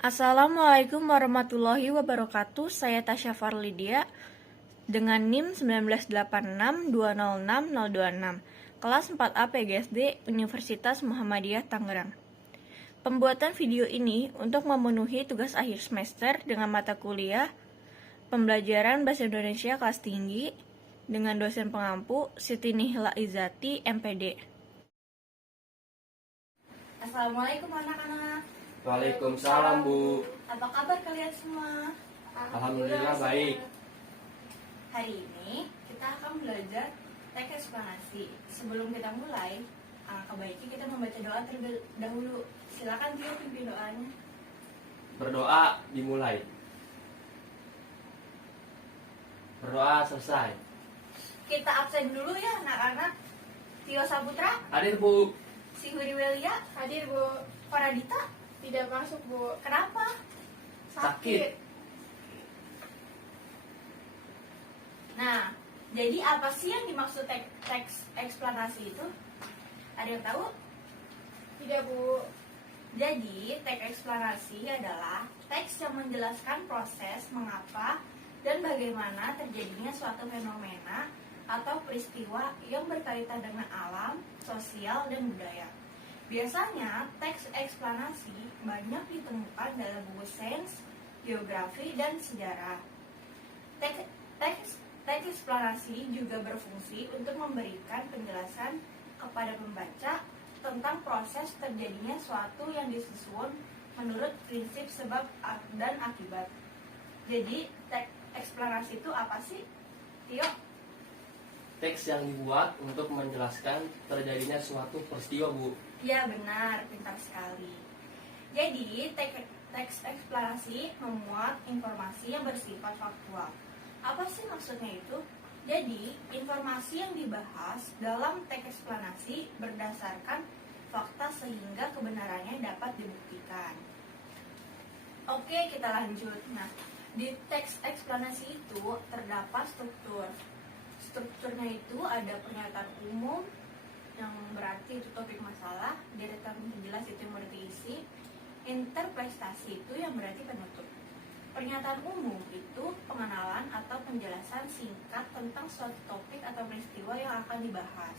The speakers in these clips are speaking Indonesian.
Assalamualaikum warahmatullahi wabarakatuh. Saya Tasya Farlidia dengan NIM 19862060026, kelas 4A PGSD Universitas Muhammadiyah Tangerang. Pembuatan video ini untuk memenuhi tugas akhir semester dengan mata kuliah Pembelajaran Bahasa Indonesia kelas tinggi dengan dosen pengampu Siti Nihla Izati, MPD. Assalamualaikum anak-anak. Waalaikumsalam, Bu. Apa kabar kalian semua? Alhamdulillah baik. Hari ini kita akan belajar teks eksplanasi. Sebelum kita mulai, baiknya kita membaca doa terlebih dahulu. Silakan Tio pimpin doanya. Berdoa dimulai. Berdoa selesai. Kita absen dulu ya anak-anak. Tio Saputra, Hadir, Bu. si Huri Welia, Hadir, Bu. Paradita. Tidak masuk, Bu. Kenapa? Sakit. Nah, jadi apa sih yang dimaksud teks eksplanasi itu? Ada yang tahu? Tidak, Bu. Jadi, teks eksplanasi adalah teks yang menjelaskan proses mengapa dan bagaimana terjadinya suatu fenomena atau peristiwa yang berkaitan dengan alam, sosial, dan budaya. Biasanya, teks eksplanasi banyak ditemukan dalam buku sains, geografi, dan sejarah. Teks eksplanasi juga berfungsi untuk memberikan penjelasan kepada pembaca tentang proses terjadinya suatu yang disusun menurut prinsip sebab dan akibat. Jadi, teks eksplanasi itu apa sih, Tio? Teks yang dibuat untuk menjelaskan terjadinya suatu peristiwa, Bu. Ya benar, pintar sekali. Jadi, teks eksplanasi memuat informasi yang bersifat faktual. Apa sih maksudnya itu? Jadi, informasi yang dibahas dalam teks eksplanasi berdasarkan fakta sehingga kebenarannya dapat dibuktikan. Oke, kita lanjut. Nah, di teks eksplanasi itu terdapat struktur. Strukturnya itu ada pernyataan umum, yang berarti itu topik masalah, deretan penjelas itu yang berarti isi, interpretasi itu yang berarti penutup. Pernyataan umum itu pengenalan atau penjelasan singkat tentang suatu topik atau peristiwa yang akan dibahas.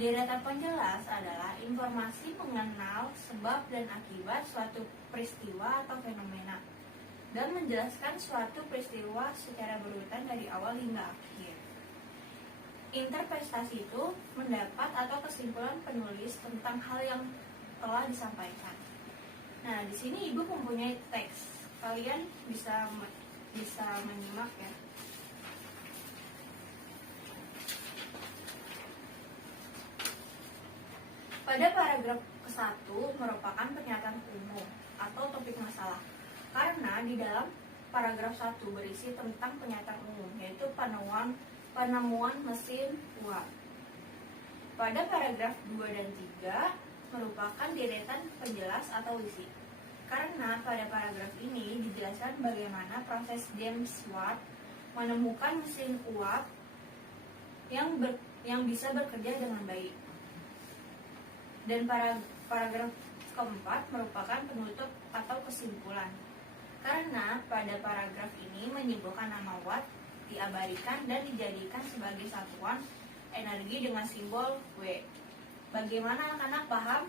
Deretan penjelas adalah informasi mengenal sebab dan akibat suatu peristiwa atau fenomena dan menjelaskan suatu peristiwa secara berurutan dari awal hingga akhir. Interpretasi itu mendapat atau kesimpulan penulis tentang hal yang telah disampaikan. Nah, di sini Ibu mempunyai teks. Kalian bisa menyimak ya. Pada paragraf ke-1 merupakan pernyataan umum atau topik masalah. Karena di dalam paragraf 1 berisi tentang pernyataan umum, yaitu penemuan mesin uap. Pada paragraf 2 dan 3 merupakan deretan penjelas atau isi. Karena pada paragraf ini dijelaskan bagaimana proses James Watt menemukan mesin uap yang bisa bekerja dengan baik. Dan paragraf keempat merupakan penutup atau kesimpulan. Karena pada paragraf ini menyebutkan nama Watt diabadikan dan dijadikan sebagai satuan energi dengan simbol W. Bagaimana anak-anak paham?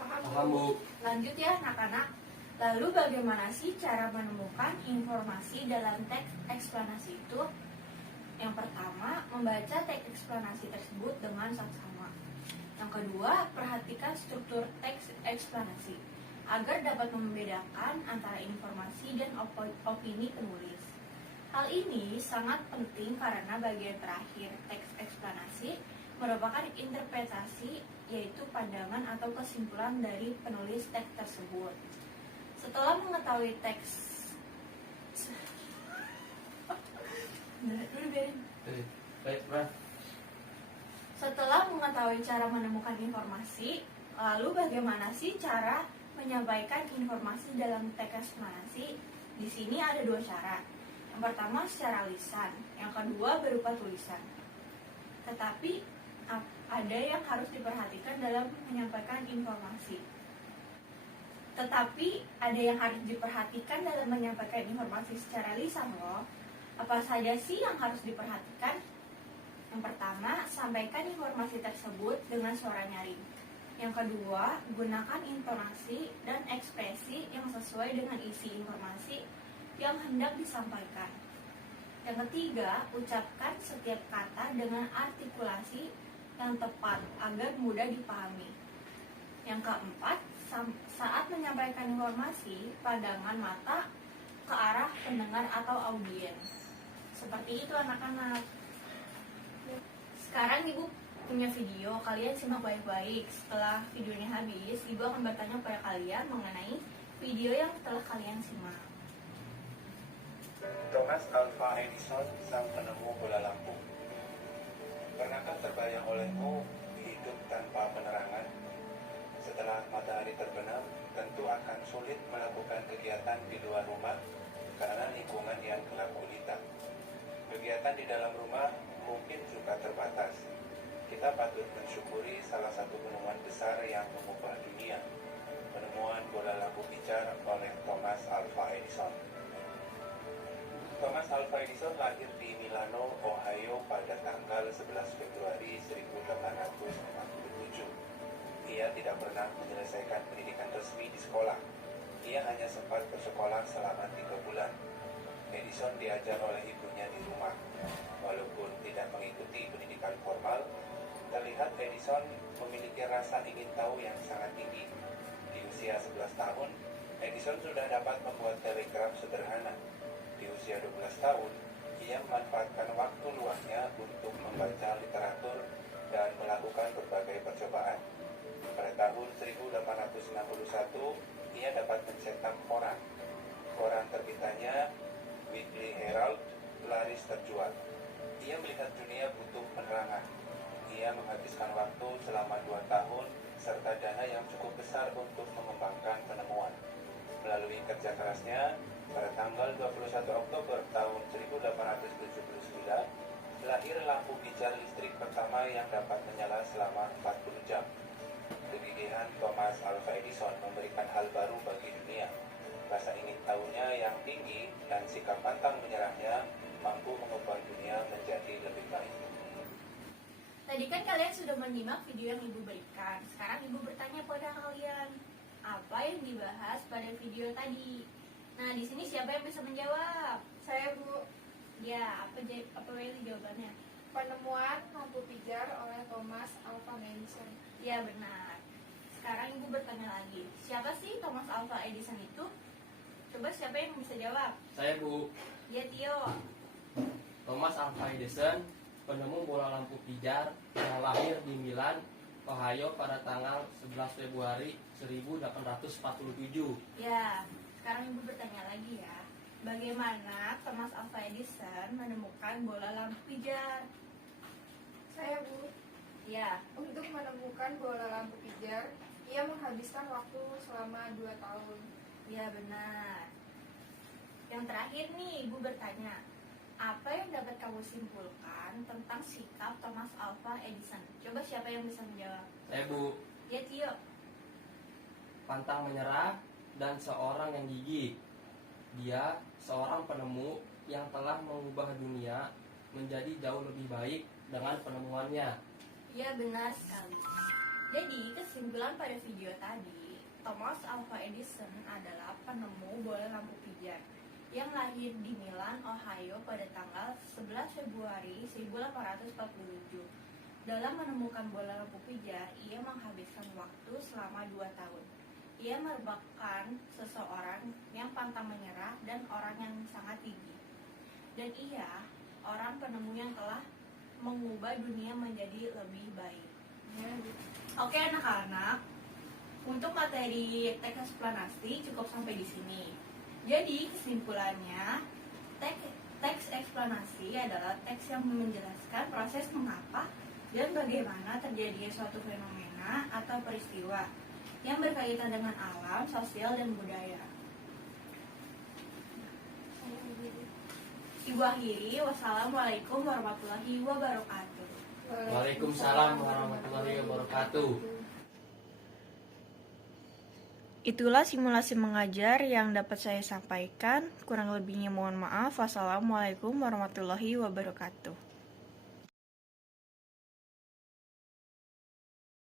Paham, Bu. Lanjut ya anak-anak. Lalu bagaimana sih cara menemukan informasi dalam teks eksplanasi itu? Yang pertama, membaca teks eksplanasi tersebut dengan saksama. Yang kedua, perhatikan struktur teks eksplanasi agar dapat membedakan antara informasi dan opini penulis. Hal ini sangat penting karena bagian terakhir teks eksplanasi merupakan interpretasi, yaitu pandangan atau kesimpulan dari penulis teks tersebut. Setelah mengetahui Setelah mengetahui cara menemukan informasi, lalu bagaimana sih cara menyampaikan informasi dalam teks eksplanasi? Di sini ada dua cara. Yang pertama secara lisan, yang kedua berupa tulisan. Tetapi ada yang harus diperhatikan dalam menyampaikan informasi. Tetapi ada yang harus diperhatikan dalam menyampaikan informasi secara lisan loh. Apa saja sih yang harus diperhatikan? Yang pertama, sampaikan informasi tersebut dengan suara nyaring. Yang kedua, gunakan intonasi dan ekspresi yang sesuai dengan isi informasi yang hendak disampaikan. Yang ketiga, ucapkan setiap kata dengan artikulasi yang tepat agar mudah dipahami. Yang keempat, saat menyampaikan informasi, pandangan mata ke arah pendengar atau audiens. Seperti itu anak-anak. Sekarang Ibu punya video, kalian simak baik-baik. Setelah videonya habis, Ibu akan bertanya kepada kalian mengenai video yang telah kalian simak. Thomas Alva Edison, sang penemu bola lampu. Pernahkah terbayang olehmu hidup tanpa penerangan? Setelah matahari terbenam, tentu akan sulit melakukan kegiatan di luar rumah karena lingkungan yang gelap gulita. Kegiatan di dalam rumah mungkin juga terbatas. Kita patut mensyukuri salah satu penemuan besar yang mengubah dunia, penemuan bola lampu pijar oleh Thomas Alva Edison. Thomas Alva Edison lahir di Milano, Ohio pada tanggal 11 Februari 1847. Ia tidak pernah menyelesaikan pendidikan resmi di sekolah. Ia hanya sempat bersekolah selama 3 bulan. Edison diajar oleh ibunya di rumah. Walaupun tidak mengikuti pendidikan formal, terlihat Edison memiliki rasa ingin tahu yang sangat tinggi. Di usia 11 tahun, Edison sudah dapat membuat telegraf sederhana. Di usia 12 tahun, ia memanfaatkan waktu luangnya untuk membaca literatur dan melakukan berbagai percobaan. Pada tahun 1861, ia dapat mencetak koran. Koran terbitannya, Weekly Herald, laris terjual. Ia melihat dunia butuh penerangan. Ia menghabiskan waktu selama 2 tahun serta dana yang cukup besar untuk mengembangkan penemuan. Melalui kerja kerasnya, pada tanggal 21 Oktober tahun 1879, lahir lampu pijar listrik pertama yang dapat menyala selama 40 jam. Kegigihan Thomas Alva Edison memberikan hal baru bagi dunia. Rasa ingin tahunya yang tinggi dan sikap pantang menyerahnya mampu mengubah dunia menjadi lebih baik. Tadi kan kalian sudah menyimak video yang Ibu berikan. Sekarang Ibu bertanya pada kalian, apa yang dibahas pada video tadi? Nah, di sini siapa yang bisa menjawab? Saya Bu. Ya, apa Willy jawabannya? Penemuan lampu pijar oleh Thomas Alva Edison. Ya, benar. Sekarang Ibu bertanya lagi, siapa sih Thomas Alva Edison itu? Coba siapa yang bisa jawab? Saya Bu. Ya, Tio. Thomas Alva Edison, penemu bola lampu pijar yang lahir di Milan, Ohio pada tanggal 11 Februari 1847. Ya, sekarang Ibu bertanya lagi ya. Bagaimana Thomas Alva Edison menemukan bola lampu pijar? Saya Bu. Ya, Untuk menemukan bola lampu pijar, ia menghabiskan waktu selama 2 tahun. ya benar. Yang terakhir nih, Ibu bertanya, apa yang dapat kamu simpulkan tentang sikap Thomas Alva Edison? Coba siapa yang bisa menjawab? Saya Bu. Ya, Tio. Pantang menyerah dan seorang yang gigih. Dia seorang penemu yang telah mengubah dunia menjadi jauh lebih baik dengan penemuannya. Ya, benar sekali. Jadi, kesimpulan pada video tadi, Thomas Alva Edison adalah penemu bola lampu pijar yang lahir di Milan, Ohio pada tanggal 11 Februari 1847. Dalam menemukan bola lampu pijar, ia menghabiskan waktu selama 2 tahun. Ia merupakan seseorang yang pantang menyerah dan orang yang sangat gigih. Dan ia orang penemu yang telah mengubah dunia menjadi lebih baik. Ya, Bu. Oke anak-anak, untuk materi teks eksplanasi cukup sampai di sini. Jadi kesimpulannya, teks eksplanasi adalah teks yang menjelaskan proses mengapa dan bagaimana terjadinya suatu fenomena atau peristiwa yang berkaitan dengan alam, sosial, dan budaya. Ibu akhiri, wassalamualaikum warahmatullahi wabarakatuh. Waalaikumsalam warahmatullahi wabarakatuh. Itulah simulasi mengajar yang dapat saya sampaikan. Kurang lebihnya mohon maaf. Wassalamualaikum warahmatullahi wabarakatuh.